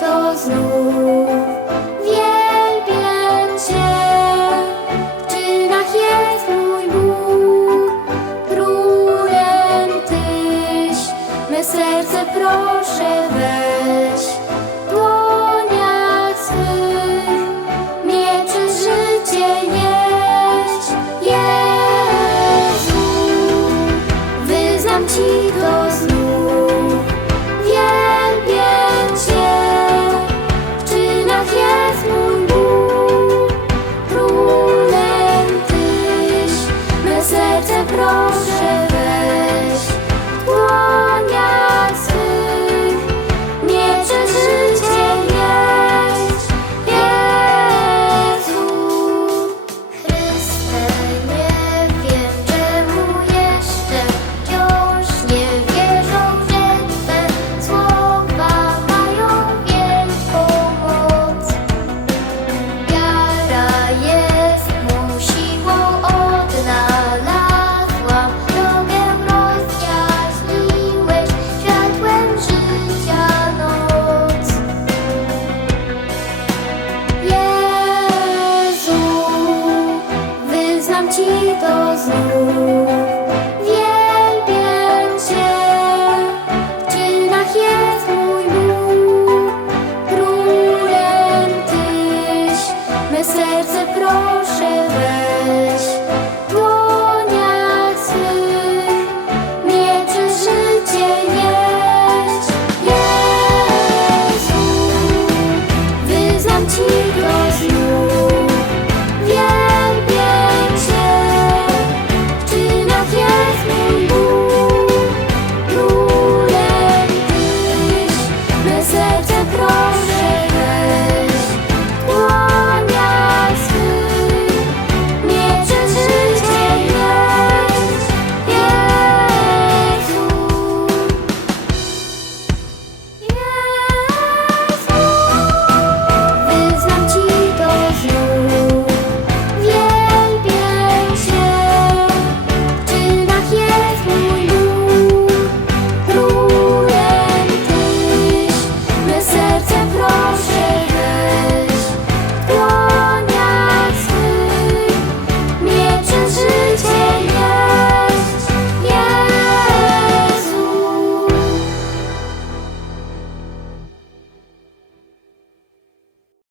to znów. Wielbię Cię. W czynach jest mój Bóg. Królem Tyś. Me serce proszę weź. W dłoniach swych Mnie przez życie nieść. Jezu Wyznam Ci to. świtu znów.